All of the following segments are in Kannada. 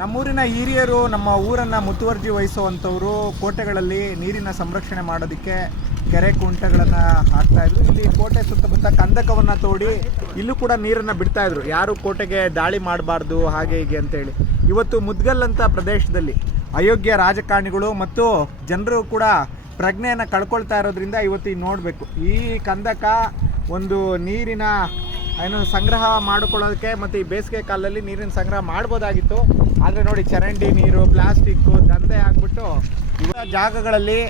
ನಮ್ಮೂರಿನ ಹಿರಿಯರು, ನಮ್ಮ ಊರನ್ನು ಮುತುವರ್ಜಿ ವಹಿಸುವಂಥವರು ಕೋಟೆಗಳಲ್ಲಿ ನೀರಿನ ಸಂರಕ್ಷಣೆ ಮಾಡೋದಕ್ಕೆ ಕೆರೆ ಕುಂಟೆಗಳನ್ನು ಹಾಕ್ತಾಯಿದ್ರು ಇಲ್ಲಿ ಕೋಟೆ ಸುತ್ತಮುತ್ತ ಕಂದಕವನ್ನು ತೋಡಿ ಇಲ್ಲೂ ಕೂಡ ನೀರನ್ನು ಬಿಡ್ತಾಯಿದ್ರು ಯಾರು ಕೋಟೆಗೆ ದಾಳಿ ಮಾಡಬಾರ್ದು, ಹಾಗೆ ಹೀಗೆ ಅಂತೇಳಿ. ಇವತ್ತು ಮುದ್ಗಲ್ ಅಂತ ಪ್ರದೇಶದಲ್ಲಿ ಅಯೋಗ್ಯ ರಾಜಕಾರಣಿಗಳು ಮತ್ತು ಜನರು ಕೂಡ ಪ್ರಜ್ಞೆಯನ್ನು ಕಳ್ಕೊಳ್ತಾ ಇರೋದ್ರಿಂದ ಇವತ್ತು ನೋಡಬೇಕು. ಈ ಕಂದಕ ಒಂದು ನೀರಿನ ಏನು ಸಂಗ್ರಹ ಮಾಡಿಕೊಳ್ಳೋದಕ್ಕೆ ಮತ್ತು ಈ ಬೇಸಿಗೆ ಕಾಲದಲ್ಲಿ ನೀರಿನ ಸಂಗ್ರಹ ಮಾಡ್ಬೋದಾಗಿತ್ತು. ಆದರೆ ನೋಡಿ ಚರಂಡಿ ನೀರು ಪ್ಲಾಸ್ಟಿಕ್ಕು ದಂಧೆ ಆಗಿಬಿಟ್ಟು ಇವ ಜಾಗಗಳಲ್ಲಿ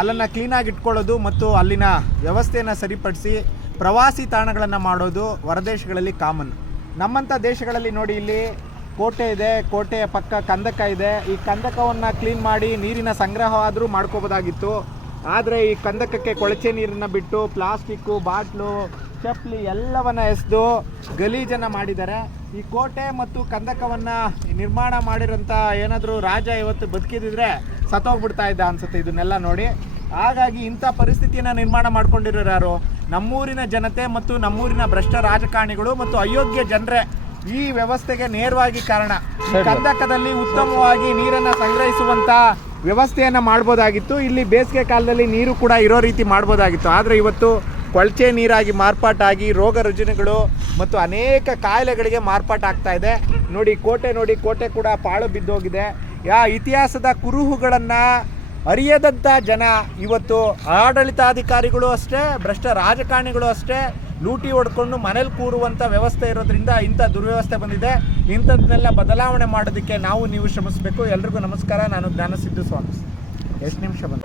ಅಲ್ಲನ್ನು ಕ್ಲೀನಾಗಿ ಇಟ್ಕೊಳ್ಳೋದು ಮತ್ತು ಅಲ್ಲಿನ ವ್ಯವಸ್ಥೆಯನ್ನು ಸರಿಪಡಿಸಿ ಪ್ರವಾಸಿ ತಾಣಗಳನ್ನು ಮಾಡೋದು ಹೊರದೇಶಗಳಲ್ಲಿ ಕಾಮನ್ ನಮ್ಮಂಥ ದೇಶಗಳಲ್ಲಿ ನೋಡಿ ಇಲ್ಲಿ ಕೋಟೆ ಇದೆ, ಕೋಟೆಯ ಪಕ್ಕ ಕಂದಕ ಇದೆ. ಈ ಕಂದಕವನ್ನು ಕ್ಲೀನ್ ಮಾಡಿ ನೀರಿನ ಸಂಗ್ರಹವಾದರೂ ಮಾಡ್ಕೋಬೋದಾಗಿತ್ತು. ಆದರೆ ಈ ಕಂದಕಕ್ಕೆ ಕೊಳಚೆ ನೀರನ್ನು ಬಿಟ್ಟು ಪ್ಲಾಸ್ಟಿಕ್ಕು ಬಾಟ್ಲು ಚಪ್ಪಲಿ ಎಲ್ಲವನ್ನ ಎಸೆದು ಗಲೀಜನ್ನು ಮಾಡಿದ್ದಾರೆ. ಈ ಕೋಟೆ ಮತ್ತು ಕಂದಕವನ್ನು ನಿರ್ಮಾಣ ಮಾಡಿರೋಂಥ ಏನಾದರೂ ರಾಜ ಇವತ್ತು ಬದುಕಿದಿದ್ರೆ ಸತ್ತೋಗ್ಬಿಡ್ತಾ ಇದ್ದ ಅನ್ಸುತ್ತೆ ಇದನ್ನೆಲ್ಲ ನೋಡಿ. ಹಾಗಾಗಿ ಇಂಥ ಪರಿಸ್ಥಿತಿಯನ್ನು ನಿರ್ಮಾಣ ಮಾಡ್ಕೊಂಡಿರೋರು ಯಾರು? ನಮ್ಮೂರಿನ ಜನತೆ ಮತ್ತು ನಮ್ಮೂರಿನ ಭ್ರಷ್ಟ ರಾಜಕಾರಣಿಗಳು ಮತ್ತು ಅಯೋಗ್ಯ ಜನರೇ. ಈ ವ್ಯವಸ್ಥೆಗೆ ನೇರವಾಗಿ ಕಾರಣ. ಕಂದಕದಲ್ಲಿ ಉತ್ತಮವಾಗಿ ನೀರನ್ನು ಸಂಗ್ರಹಿಸುವಂತ ವ್ಯವಸ್ಥೆಯನ್ನು ಮಾಡ್ಬೋದಾಗಿತ್ತು. ಇಲ್ಲಿ ಬೇಸಿಗೆ ಕಾಲದಲ್ಲಿ ನೀರು ಕೂಡ ಇರೋ ರೀತಿ ಮಾಡ್ಬೋದಾಗಿತ್ತು. ಆದರೆ ಇವತ್ತು ಕೊಳಚೆ ನೀರಾಗಿ ಮಾರ್ಪಾಟಾಗಿ ರೋಗ ರುಜಿನಗಳು ಮತ್ತು ಅನೇಕ ಕಾಯಿಲೆಗಳಿಗೆ ಮಾರ್ಪಾಟಾಗ್ತಾ ಇದೆ. ನೋಡಿ, ಕೋಟೆ ನೋಡಿ, ಕೋಟೆ ಕೂಡ ಪಾಳು ಬಿದ್ದೋಗಿದೆ. ಯಾ ಇತಿಹಾಸದ ಕುರುಹುಗಳನ್ನು ಅರಿಯದಂಥ ಜನ ಇವತ್ತು ಆಡಳಿತಾಧಿಕಾರಿಗಳು ಅಷ್ಟೇ, ಭ್ರಷ್ಟ ರಾಜಕಾರಣಿಗಳು ಅಷ್ಟೇ ಲೂಟಿ ಹೊಡ್ಕೊಂಡು ಮನೇಲಿ ಕೂರುವಂಥ ವ್ಯವಸ್ಥೆ ಇರೋದ್ರಿಂದ ಇಂಥ ದುರ್ವ್ಯವಸ್ಥೆ ಬಂದಿದೆ. ಇಂಥದ್ದನ್ನೆಲ್ಲ ಬದಲಾವಣೆ ಮಾಡೋದಕ್ಕೆ ನಾವು ನೀವು ಶ್ರಮಿಸಬೇಕು. ಎಲ್ರಿಗೂ ನಮಸ್ಕಾರ. ನಾನು ಜ್ಞಾನಸಿದ್ದು ಸ್ವಾಮಿ. ಎಷ್ಟು ನಿಮಿಷ ಬಂದ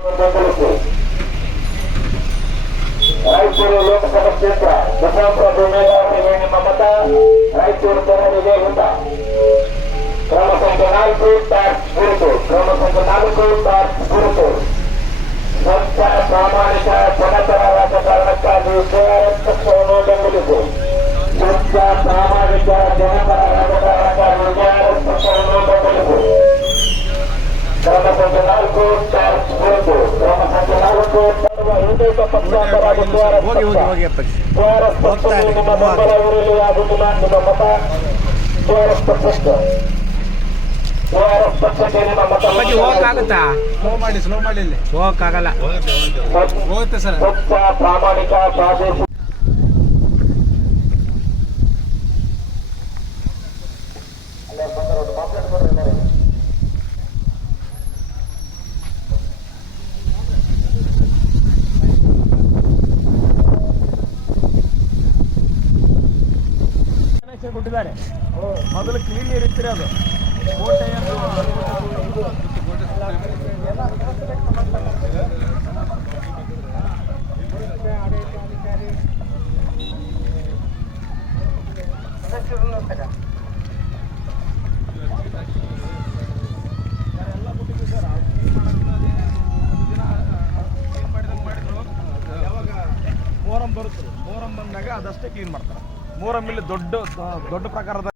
ರಾಯಚೂರು ಲೋಕಸಭಾ ಕ್ಷೇತ್ರ ನಿಮ್ಮ ಮತ. ಬೆಂಬಲಿಸಿ ಸ್ವಚ್ಛ ಪ್ರಾಮಾಣಿಕ ಜನಪರ ಕ್ರಮ ಸಂಖ್ಯೆ ನಾಲ್ಕು ಕ್ರಮ ಸಂಖ್ಯೆ ನಾಲ್ಕು ಪಕ್ಷ ನಿಮ್ಮ ಬೆಂಬಲ ಇರಲಿ ನಿಮ್ಮ ಮತ ಪಕ್ಷಕ್ಕೆ ಹೋಗಕ್ಕಾಗಲ್ಲ ಹೋಗುತ್ತೆ ಸರ್. ಪ್ರಾಮಾಣಿಕ ಪ್ರಾದೇಶಿಕ ಕೊಟ್ಟಿದ್ದಾರೆ ಮೊದಲು ಕ್ಲೀನ್ ಇರುತ್ತೀರಿ ಅದು ಕೋಟೆಯನ್ನು ಮೋರಂ ಬರುತ್ತೆ ಮೋರಂ ಬಂದಾಗ ಅದಷ್ಟೇ ಕ್ಲೀನ್ ಮಾಡ್ತಾರೆ. ಮೋರಂ ಇಲ್ಲಿ ದೊಡ್ಡ ದೊಡ್ಡ ಪ್ರಕಾರದ